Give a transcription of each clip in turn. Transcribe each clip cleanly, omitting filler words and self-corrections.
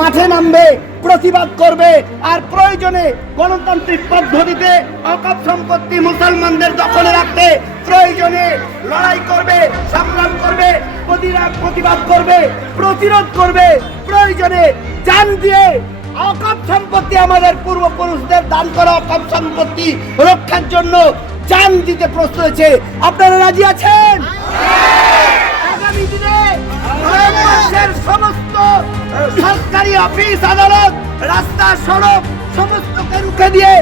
মাঠে নামবে, প্রতিবাদ করবে, আর প্রয়োজনে গণতান্ত্রিক পদ্ধতিতে অকাপ সম্পত্তি মুসলমানদের দখলে রাখতে প্রয়োজনে লড়াই করবে, সংগ্রাম করবে, প্রতিবাদ করবে, প্রতিরোধ করবে, প্রয়োজনে জান দিয়ে অকাপ সম্পত্তি, আমাদের পূর্বপুরুষদের দান করা অকাপ সম্পত্তি রক্ষার জন্য জান দিতে প্রস্তুত হয়েছে। আপনারা রাজি আছেন? আগামী দিনে ভারতবর্ষের সমস্ত সরকারি অফিস, আদালত, রাস্তা, সড়ক সমস্তকে রুখে দিয়ে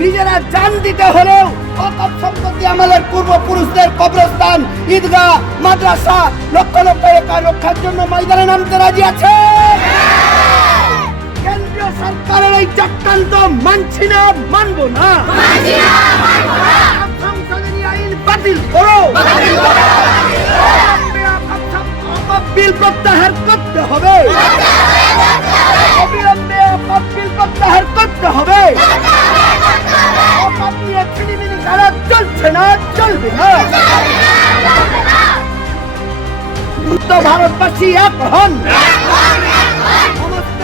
নিজেরা জান দিতে হলেও অকাপ সম্পত্তি, আমাদের পূর্বপুরুষদের কবরস্থান, ঈদগাহ, মাদ্রাসা, লক্ষ লক্ষ এলাকা রক্ষার জন্য ময়দানে নামতে রাজি আছে? কেন্দ্রীয় সরকারের এই চক্রান্ত মানছি না, মানবো না। সংশোধনী আইন বাতিল করো, বিল প্রত্যাহার করতে হবে, অবিলম্বে অকাপ বিল প্রত্যাহার করতে হবে। অকাপ নিয়ে ছিনিমিনি খেলা চলছে না, চলবে না। ভারতবাসী এক হন, সমস্ত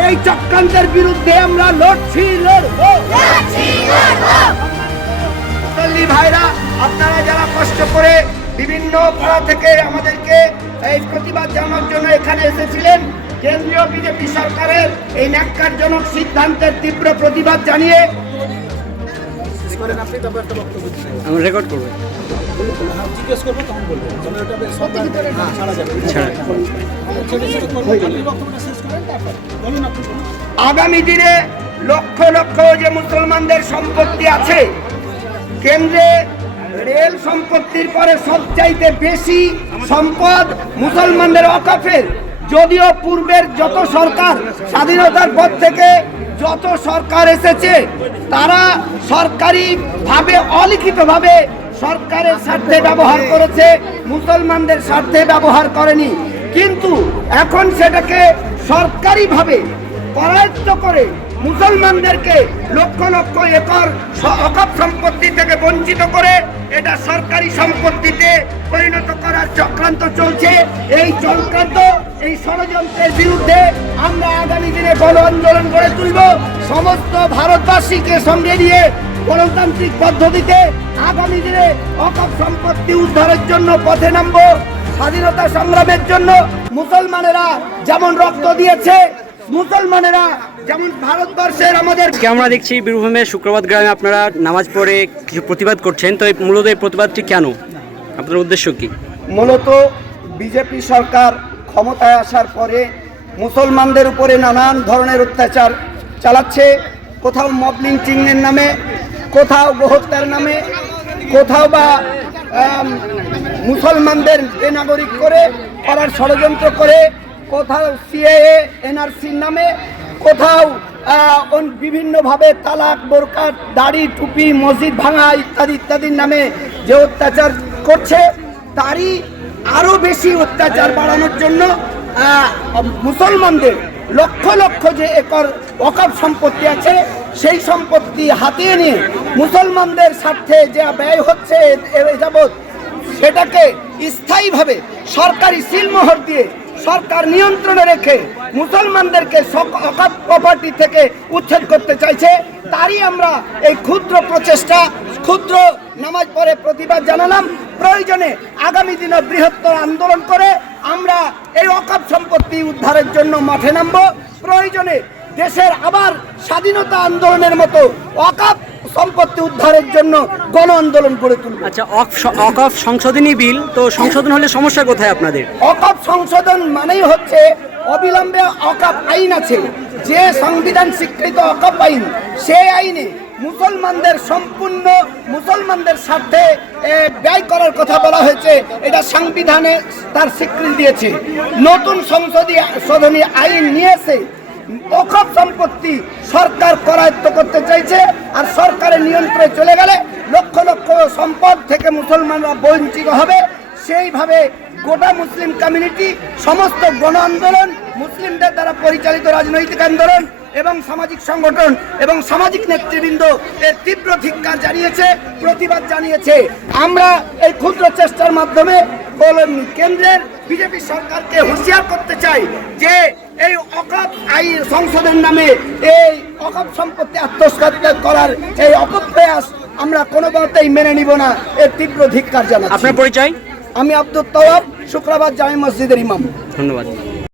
এই চক্রান্তের বিরুদ্ধে আমরা লড়ছি, লড়বো। ভাইরা, আপনারা যারা কষ্ট করে বিভিন্ন পাড়া থেকে আমাদেরকে এই প্রতিবাদ জানানোর জন্য এখানে এসেছিলেন, কেন্দ্রীয় বিজেপি সরকারের এই ন্যাক্কারজনক সিদ্ধান্তের তীব্র প্রতিবাদ জানিয়ে রেকর্ড করবো। আগামী দিনে লক্ষ লক্ষ যে মুসলমানদের সম্পত্তি আছে, কেন্দ্রে রেল সম্পত্তির পরে সবচাইতে বেশি সম্পদ মুসলমানদের অকাফের। যদিও পূর্বের যত সরকার, স্বাধীনতার পর থেকে যত সরকার এসেছে, তারা সরকারিভাবে অলিখিতভাবে সরকারের স্বার্থে ব্যবহার করেছে, মুসলমানদের স্বার্থে ব্যবহার করেনি। কিন্তু এখন সেটাকে সরকারিভাবে করায়ত্ত করে মুসলমানদেরকে লক্ষ লক্ষ একর অকাপ সম্পত্তি থেকে বঞ্চিত করে এটা সরকারি সম্পত্তিতে পরিণত করার চক্রান্ত চলছে। এই চক্রান্ত, এই ষড়যন্ত্রের বিরুদ্ধে আমরা আগামী দিনে গণ আন্দোলন গড়ে তুলব। সমস্ত ভারতবাসীকে সঙ্গে নিয়ে গণতান্ত্রিক পদ্ধতিতে আগামী দিনে অকাপ সম্পত্তি উদ্ধারের জন্য পথে নামব। স্বাধীনতা সংগ্রামের জন্য মুসলমানেরা যেমন রক্ত দিয়েছে, মুসলমানেরা যেমন ভারতবর্ষের আমাদের আমরা দেখছি বীরভূমে শুক্রবার গ্রামে আপনারা নামাজ পড়ে কিছু প্রতিবাদ করছেন, তো মূলত এই প্রতিবাদটি কেন, আপনার উদ্দেশ্য কি? মূলত বিজেপি সরকার ক্ষমতায় আসার পরে মুসলমানদের উপরে নানান ধরনের অত্যাচার চালাচ্ছে। কোথাও মব লিঞ্চিংয়ের নামে, কোথাও গোহত্যার নামে, কোথাও বা মুসলমানদের বেনাগরিক করে করার ষড়যন্ত্র করে, কোথাও সিএএ এনআরসির নামে, কোথাও বিভিন্নভাবে তালাক, বোরকা, দাড়ি, টুপি, মসজিদ ভাঙা ইত্যাদি ইত্যাদির নামে যে অত্যাচার করছে, তারই আরও বেশি অত্যাচার বাড়ানোর জন্য মুসলমানদের লক্ষ লক্ষ যে একর ওয়াকফ সম্পত্তি আছে, সেই সম্পত্তি হাতিয়ে নিয়ে মুসলমানদের স্বার্থে যে ব্যয় হচ্ছে এ যাবৎ, সেটাকে স্থায়ীভাবে সরকারি সিলমোহর দিয়ে সরকার নিয়ন্ত্রণে রেখে মুসলমানদেরকে ওয়াকফ প্রপার্টি থেকে উচ্ছেদ করতে চাইছে। তারই আমরা এই ক্ষুদ্র প্রচেষ্টা, ক্ষুদ্র নামাজ পড়ে প্রতিবাদ জানালাম। প্রয়োজনে আগামী দিনে বৃহত্তর আন্দোলন করে আমরা এই ওয়াকফ সম্পত্তি উদ্ধারের জন্য মাঠে নামব। প্রয়োজনে দেশের আবার স্বাধীনতা আন্দোলনের মতো ওয়াকফ সম্পত্তি উদ্ধারের জন্য গণ আন্দোলন গড়ে তুলব। আচ্ছা, ওয়াকফ সংশোধনী বিল তো সংশোধন হলে সমস্যা কোথায় আপনাদের? ওয়াকফ সংশোধন মানেই হচ্ছে অবিলম্বে ওয়াকফ আইন আছে, যে সংবিধান স্বীকৃত ওয়াকফ আইন, সেই আইনে মুসলমানদের সম্পূর্ণ মুসলমানদের স্বার্থে ব্যয় করার কথা বলা হয়েছে। এটা সংবিধানে তার স্বীকৃতি দিয়েছে। নতুন সংশোধনী আইন নিয়েছে, ওয়াকফ সম্পত্তি সরকার করায়ত্ত করতে চাইছে, আর সরকারের নিয়ন্ত্রণে চলে গেলে লক্ষ লক্ষ সম্পদ থেকে মুসলমানরা বঞ্চিত হবে। সেইভাবে গোটা মুসলিম কমিউনিটি, সমস্ত গণ আন্দোলন, মুসলিমদের দ্বারা পরিচালিত রাজনৈতিক আন্দোলন এবং সামাজিক সংগঠন এবং সামাজিক নেতৃবৃন্দ এর তীব্র ধিক্কার জানিয়েছে, প্রতিবাদ জানিয়েছে। আমরা এই ক্ষুদ্র চেষ্টার মাধ্যমে কেন্দ্রের বিজেপি সরকারকে হুঁশিয়ার করতে চাই যে এই অকাপ আইন সংসদের নামে এই অকাপ সম্পত্তি আত্মসাৎ করার এই অপপ্রয়াস আমরা কোনো মতেই মেনে নিব না, এর তীব্র ধিক্কার জানাচ্ছি। আপনার পরিচয়? আমি আব্দুল তাওয়াব, শুক্রবার জামে মসজিদের ইমাম। ধন্যবাদ।